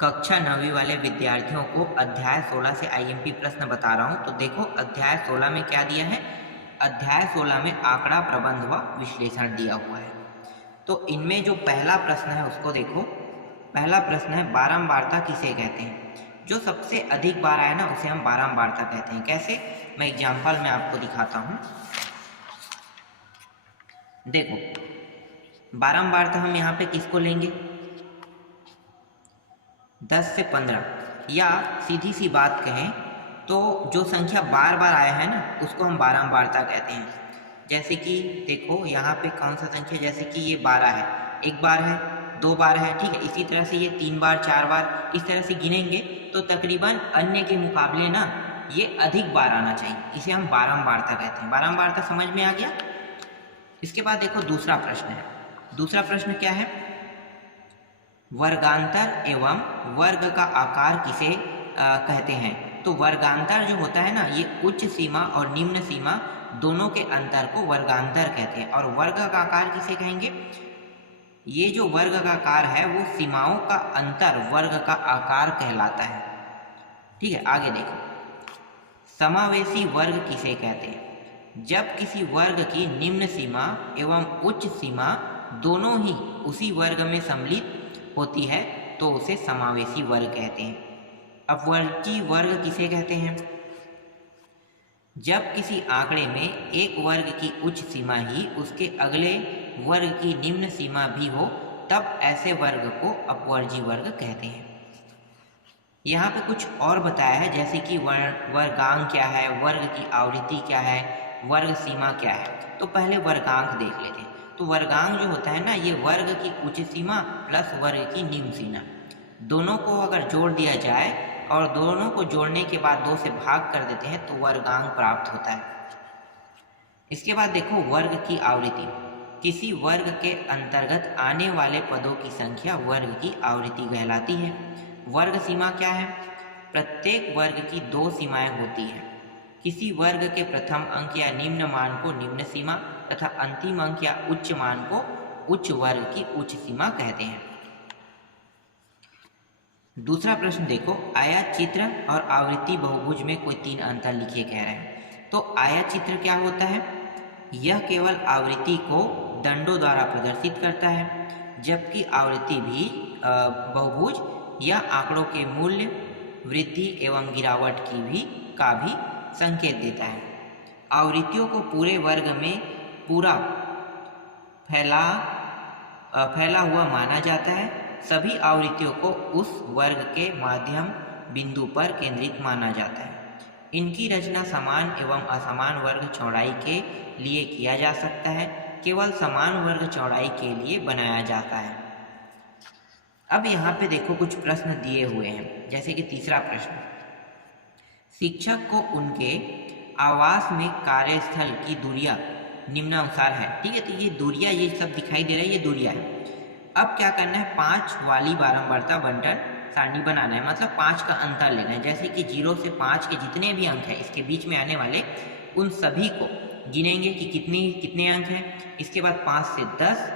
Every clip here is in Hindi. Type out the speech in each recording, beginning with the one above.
कक्षा 9वीं वाले विद्यार्थियों को अध्याय 16 से आईएमपी प्रश्न बता रहा हूं। तो देखो अध्याय 16 में क्या दिया है। अध्याय 16 में आंकड़ा प्रबंध व विश्लेषण दिया हुआ है। तो इनमें जो पहला प्रश्न है उसको देखो। पहला प्रश्न है बारंबारता किसे कहते हैं। जो सबसे अधिक बार आए ना उसे हम बारंबारता कहते हैं। कैसे, मैं एग्जाम्पल में आपको दिखाता हूँ। देखो बारंबारता हम यहाँ पे किसको लेंगे, 10 से 15, या सीधी सी बात कहें तो जो संख्या बार बार आया है ना उसको हम बारंबारता कहते हैं। जैसे कि देखो यहाँ पे कौन सा संख्या, जैसे कि ये 12 है, एक बार है, दो बार है, ठीक है। इसी तरह से ये 3 बार, 4 बार, इस तरह से गिनेंगे तो तकरीबन अन्य के मुकाबले ना ये अधिक बार आना चाहिए। इसे हम बारंबारता कहते हैं। बारंबारता समझ में आ गया। इसके बाद देखो दूसरा प्रश्न है। दूसरा प्रश्न क्या है, वर्गांतर एवं वर्ग का आकार किसे कहते हैं। तो वर्गांतर जो होता है ना, ये उच्च सीमा और निम्न सीमा दोनों के अंतर को वर्गांतर कहते हैं। और वर्ग का आकार किसे कहेंगे, ये जो वर्ग का आकार है वो सीमाओं का अंतर वर्ग का आकार कहलाता है। ठीक है, आगे देखो, समावेशी वर्ग किसे कहते हैं। जब किसी वर्ग की निम्न सीमा एवं उच्च सीमा दोनों ही उसी वर्ग में सम्मिलित होती है तो उसे समावेशी वर्ग कहते हैं। अपवर्गी वर्ग किसे कहते हैं। जब किसी आंकड़े में एक वर्ग की उच्च सीमा ही उसके अगले वर्ग की निम्न सीमा भी हो तब ऐसे वर्ग को अपवर्गी वर्ग कहते हैं। यहाँ पे कुछ और बताया है, जैसे कि वर्गांक क्या है, वर्ग की आवृत्ति क्या है, वर्ग सीमा क्या है। तो पहले वर्गांक देख लेते हैं। तो वर्गांक जो होता है ना, ये वर्ग की उच्च सीमा प्लस वर्ग की निम्न सीमा दोनों को अगर जोड़ दिया जाए और दोनों को जोड़ने के बाद 2 से भाग कर देते हैं तो वर्गांक प्राप्त होता है। इसके बाद देखो वर्ग की आवृत्ति। किसी वर्ग के अंतर्गत आने वाले पदों की संख्या वर्ग की आवृत्ति कहलाती है। वर्ग सीमा क्या है, प्रत्येक वर्ग की 2 सीमाएं होती हैं। किसी वर्ग के प्रथम अंक या निम्न मान को निम्न सीमा तथा अंतिम अंक या उच्च मान को उच्च वर्ग की उच्च सीमा कहते हैं। दूसरा प्रश्न देखो, आयत चित्र और आवृत्ति बहुभुज में कोई 3 अंतर लिखे कह रहे हैं। तो आयत चित्र क्या होता है, यह केवल आवृत्ति को दंडों द्वारा प्रदर्शित करता है, जबकि आवृत्ति भी बहुभुज या आंकड़ों के मूल्य वृद्धि एवं गिरावट का भी संकेत देता है। आवृत्तियों को पूरे वर्ग में पूरा फैला हुआ माना जाता है। सभी आवृत्तियों को उस वर्ग के माध्यम बिंदु पर केंद्रित माना जाता है। इनकी रचना समान एवं असमान वर्ग चौड़ाई के लिए किया जा सकता है, केवल समान वर्ग चौड़ाई के लिए बनाया जाता है। अब यहाँ पे देखो कुछ प्रश्न दिए हुए हैं, जैसे कि तीसरा प्रश्न, शिक्षक को उनके आवास में कार्यस्थल की दूरियां निम्नानुसार है। ठीक है, तो ये दूरियां, ये सब दिखाई दे रहा है, ये दूरियां है। अब क्या करना है, 5 वाली बारंबारता बंटन सारणी बनाना है, मतलब 5 का अंतर लेना है। जैसे कि 0 से 5 के जितने भी अंक हैं इसके बीच में आने वाले उन सभी को गिनेंगे कि कितने अंक हैं। इसके बाद 5 से 10,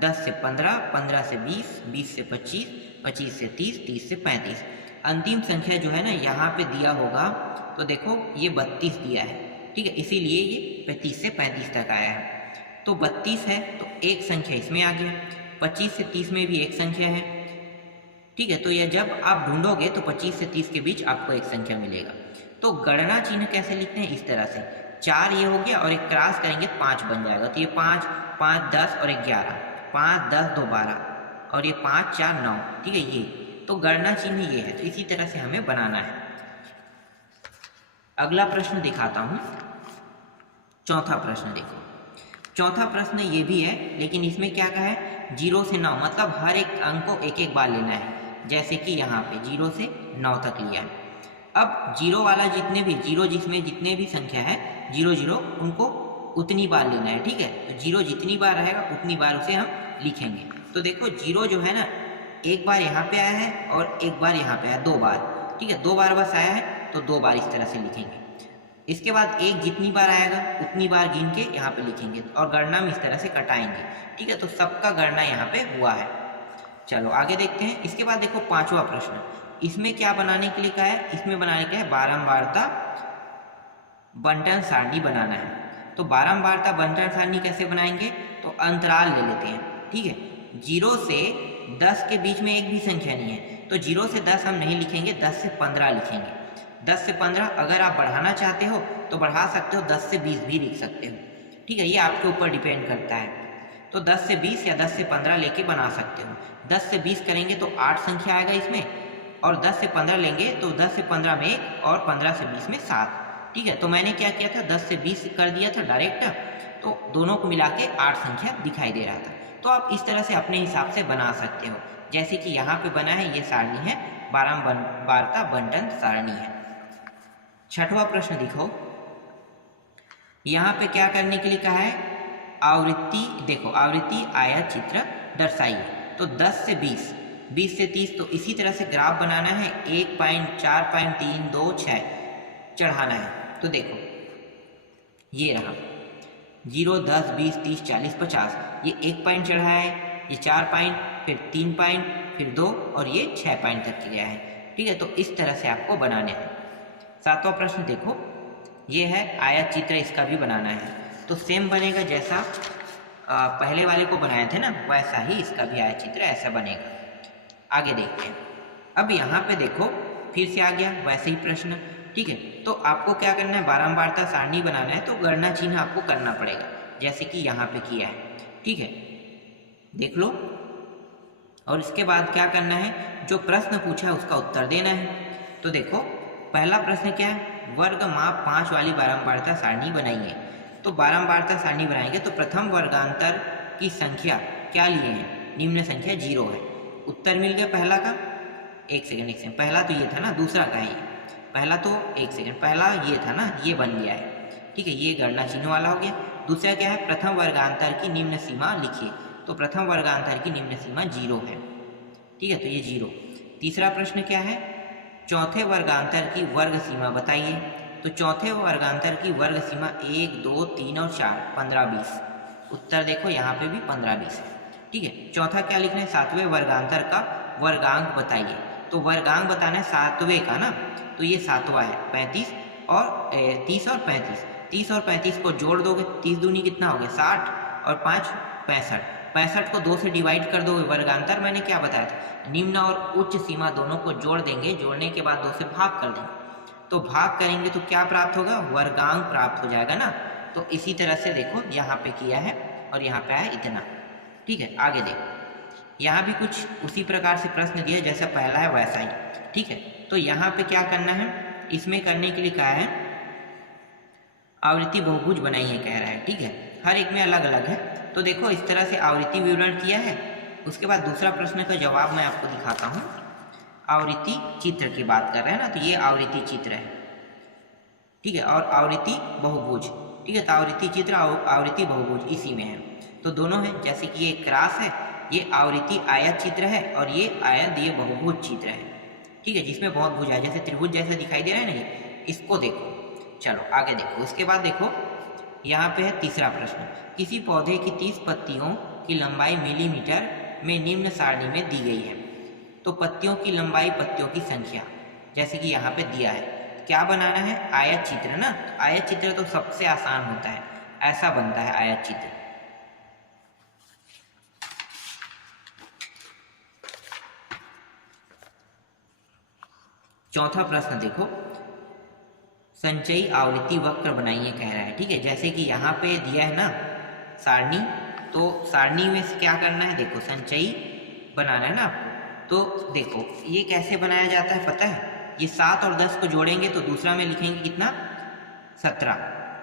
10 से 15, 15 से 20, 20 से 25, 25 से 30, 30 से 35। अंतिम संख्या जो है ना यहाँ पे दिया होगा, तो देखो ये 32 दिया है। ठीक है, इसीलिए ये 35 से 35 तक आया है। तो 32 है तो एक संख्या इसमें आ गया, 25 से 30 में भी एक संख्या है। ठीक है, तो यह जब आप ढूंढोगे तो 25 से 30 के बीच आपको एक संख्या मिलेगा। तो गणना चिन्ह कैसे लिखते हैं, इस तरह से 4 ये हो गया और एक क्रॉस करेंगे 5 बन जाएगा। तो ये 5, 5, 10 और 11, 5, 10, 2, 12 और ये 5, 4, 9। ठीक है, ये तो गणना चिन्ह ये है। तो इसी तरह से हमें बनाना है। अगला प्रश्न दिखाता हूं, चौथा प्रश्न देखो। चौथा प्रश्न ये भी है, लेकिन इसमें क्या कहा है, 0 से 9, मतलब हर एक अंक को एक एक बार लेना है। जैसे कि यहाँ पे 0 से 9 तक लिया है। अब 0 वाला जितने भी, 0 जिसमें जितने भी संख्या है 0, 0 उनको उतनी बार लेना है। ठीक है, तो 0 जितनी बार रहेगा उतनी बार उसे हम लिखेंगे। तो देखो 0 जो है ना, एक बार यहाँ पे आया है और एक बार यहाँ पे आया, 2 बार। ठीक है, 2 बार बस आया है तो 2 बार इस तरह से लिखेंगे। इसके बाद 1 जितनी बार आएगा उतनी बार गिन के यहाँ पे लिखेंगे और गणना में इस तरह से कटाएंगे। ठीक है, तो सबका गणना यहाँ पे हुआ है। चलो आगे देखते हैं। इसके बाद देखो पांचवा प्रश्न, इसमें क्या बनाने के लिए कहा है? इसमें बनाने के लिए बारंबारता बंटन सारणी बनाना है। तो बारंबारता बंटन सारणी कैसे बनाएंगे? तो अंतराल ले लेते हैं, ठीक है। 0 से 10 के बीच में एक भी संख्या नहीं है, तो 0 से 10 हम नहीं लिखेंगे, 10 से 15 लिखेंगे। 10 से 15 अगर आप बढ़ाना चाहते हो तो बढ़ा सकते हो, 10 से 20 भी लिख सकते हो, ठीक है। ये आपके ऊपर डिपेंड करता है। तो 10 से 20 या 10 से 15 लेके बना सकते हो। 10 से 20 करेंगे तो 8 संख्या आएगा इसमें, और 10 से 15 लेंगे तो 10 से 15 में 1 और 15 से 20 में 7, ठीक है। तो मैंने क्या किया था, 10 से 20 कर दिया था डायरेक्ट, तो दोनों को मिला के 8 संख्या दिखाई दे रहा था। तो आप इस तरह से अपने हिसाब से बना सकते हो, जैसे कि यहाँ पे बना है, ये सारणी है, बारंबारता बंटन सारणी है। छठवां प्रश्न देखो, यहाँ पे क्या करने के लिए कहा है? आवृत्ति, देखो आवृत्ति आयत चित्र दर्शाइए। तो 10 से 20, 20 से 30, तो इसी तरह से ग्राफ बनाना है, 1.4.326 चढ़ाना है। तो देखो ये रहा 0, 10, 20, 30, 40, 50, ये 1 पॉइंट चढ़ा है, ये 4 पॉइंट, फिर 3 पॉइंट, फिर 2 और ये 6 पॉइंट तक गया है, ठीक है। तो इस तरह से आपको बनाने हैं। सातवां प्रश्न देखो, ये है आयत चित्र, इसका भी बनाना है। तो सेम बनेगा जैसा पहले वाले को बनाए थे ना, वैसा ही इसका भी आयत चित्र ऐसा बनेगा। आगे देखते हैं। अब यहाँ पे देखो फिर से आ गया वैसे ही प्रश्न, ठीक है। तो आपको क्या करना है, बारंबारता सारणी बनाना है, तो गणना चिन्ह आपको करना पड़ेगा, जैसे कि यहाँ पे किया है, ठीक है। देख लो, और इसके बाद क्या करना है, जो प्रश्न पूछा है उसका उत्तर देना है। तो देखो पहला प्रश्न क्या है, वर्ग माप 5 वाली बारंबारता सारणी बनाइए। तो बारंबारता सारणी बनाएंगे तो प्रथम वर्गांतर की संख्या क्या लिए हैं, निम्न संख्या 0 है। उत्तर मिल गया पहला का। एक सेकंड, पहला तो ये था ना, दूसरा का है पहला, तो एक सेकंड, पहला ये था ना, ये बन गया है, ठीक है। ये गणना चिन्ह वाला हो गया। दूसरा क्या है, प्रथम वर्गांतर की निम्न सीमा लिखिए। तो प्रथम वर्गांतर की निम्न सीमा 0 है, ठीक है, तो ये 0। तीसरा प्रश्न क्या है, चौथे वर्गांतर की वर्ग सीमा बताइए। तो चौथे वर्गांतर की वर्ग सीमा 1, 2, 3 और 4, 15, 20। उत्तर देखो यहाँ पे भी 15, 20 है, ठीक है। चौथा क्या लिखना है, सातवें वर्गांतर का वर्गांक बताइए। तो वर्गांक बताना है सातवें का ना, तो ये सातवां है, 35 और 30 और 35। 30 और 35 को जोड़ दोगे, 30 दूनी कितना हो गया 60, और 5 65। 65 को 2 से डिवाइड कर दोगे, वर्गांतर मैंने क्या बताया था, निम्न और उच्च सीमा दोनों को जोड़ देंगे, जोड़ने के बाद 2 से भाग कर देंगे। तो भाग करेंगे तो क्या प्राप्त होगा, वर्गांक प्राप्त हो जाएगा ना। तो इसी तरह से देखो यहाँ पे किया है, और यहाँ पे है इतना, ठीक है। आगे देखो, यहाँ भी कुछ उसी प्रकार से प्रश्न दिया जैसा पहला है वैसा ही, ठीक है। तो यहाँ पे क्या करना है, इसमें करने के लिए कहा है आवृत्ति बहुभुज बनाइए कह रहा है, ठीक है। हर एक में अलग अलग है। तो देखो इस तरह से आवृत्ति विवरण किया है। उसके बाद दूसरा प्रश्न का जवाब मैं आपको दिखाता हूँ। आवृत्ति चित्र की बात कर रहे हैं ना, तो ये आवृत्ति चित्र है, ठीक है, और आवृत्ति बहुभुज, ठीक है। तो आवृत्ति चित्र और आवृत्ति बहुभुज इसी में है, तो दोनों है। जैसे कि ये क्रास है, ये आवृत्ति आयत चित्र है, और ये आयत ये बहुभुज चित्र है, ठीक है, जिसमें बहुत भुजा है, जैसे त्रिभुज जैसा दिखाई दे रहा है ना ये, इसको देखो। चलो आगे देखो, उसके बाद देखो यहाँ पे है तीसरा प्रश्न, किसी पौधे की 30 पत्तियों की लंबाई मिलीमीटर में निम्न सारणी में दी गई है। तो पत्तियों की लंबाई, पत्तियों की संख्या, जैसे कि यहाँ पे दिया है, क्या बनाना है, आयत चित्र ना। आयत चित्र तो सबसे आसान होता है, ऐसा बनता है आयत चित्र। चौथा प्रश्न देखो, संचयी आवृत्ति वक्र बनाइए कह रहा है, ठीक है। जैसे कि यहाँ पे दिया है ना सारणी, तो सारणी में से क्या करना है, देखो संचयी बनाना है ना आपको। तो देखो ये कैसे बनाया जाता है पता है, ये 7 और 10 को जोड़ेंगे तो दूसरा में लिखेंगे कितना, 17,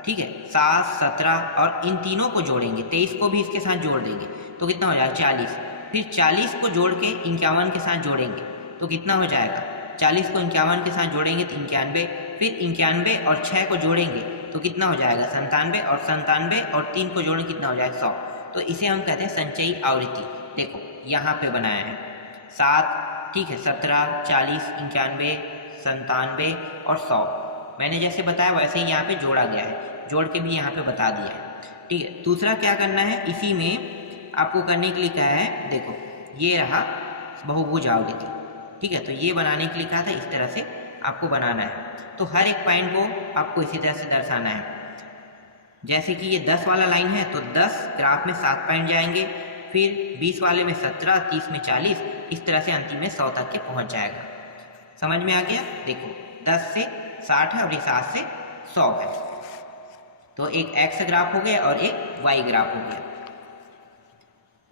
ठीक है। 7, 17 और इन तीनों को जोड़ेंगे, 23 को भी इसके साथ जोड़ देंगे तो कितना हो जाएगा 40। फिर 40 को जोड़ के 51 के साथ जोड़ेंगे तो कितना हो जाएगा, 40 को 51 के साथ जोड़ेंगे तो 91, फिर 91 और 6 को जोड़ेंगे तो कितना हो जाएगा 97, और 97 और 3 को जोड़ेंगे कितना हो जाएगा 100। तो इसे हम कहते हैं संचयी आवृत्ति। देखो यहाँ पे बनाया है 7, ठीक है, 17, 40, 91, 97 और 100। मैंने जैसे बताया वैसे ही यहाँ पे जोड़ा गया है, जोड़ के भी यहाँ पे बता दिया है, ठीक है। दूसरा क्या करना है, इसी में आपको करने के लिए क्या है, देखो ये रहा बहुभुज आवृत्ति। ठीक है, तो ये बनाने के लिए कहा था, इस तरह से आपको बनाना है। तो हर एक पॉइंट को आपको इसी तरह से दर्शाना है। जैसे कि ये 10 वाला लाइन है तो 10 ग्राफ में 7 पॉइंट जाएंगे, फिर 20 वाले में 17, 30 में 40, इस तरह से अंतिम में 100 तक के पहुंच जाएगा। समझ में आ गया? देखो 10 से 60 है और ये 7 से 100 है, तो एक एक्स ग्राफ हो गया और एक वाई ग्राफ हो गया।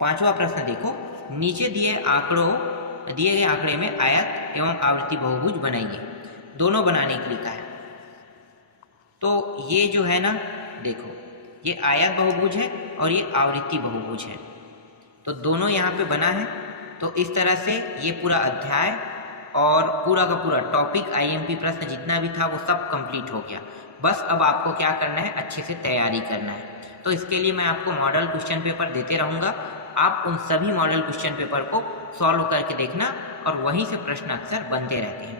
पांचवा प्रश्न देखो, नीचे दिए गए आंकड़े में आयत एवं आवृत्ति बहुभुज बनाइए। दोनों बनाने के लिए कहा है। तो ये जो है ना, देखो ये आयत बहुभुज है और ये आवृत्ति बहुभुज है, तो दोनों यहाँ पे बना है। तो इस तरह से ये पूरा अध्याय और पूरा का पूरा टॉपिक आईएमपी प्रश्न जितना भी था वो सब कंप्लीट हो गया। बस अब आपको क्या करना है, अच्छे से तैयारी करना है। तो इसके लिए मैं आपको मॉडल क्वेश्चन पेपर देते रहूँगा, आप उन सभी मॉडल क्वेश्चन पेपर को सॉल्व करके देखना और वहीं से प्रश्न अक्सर बनते रहते हैं।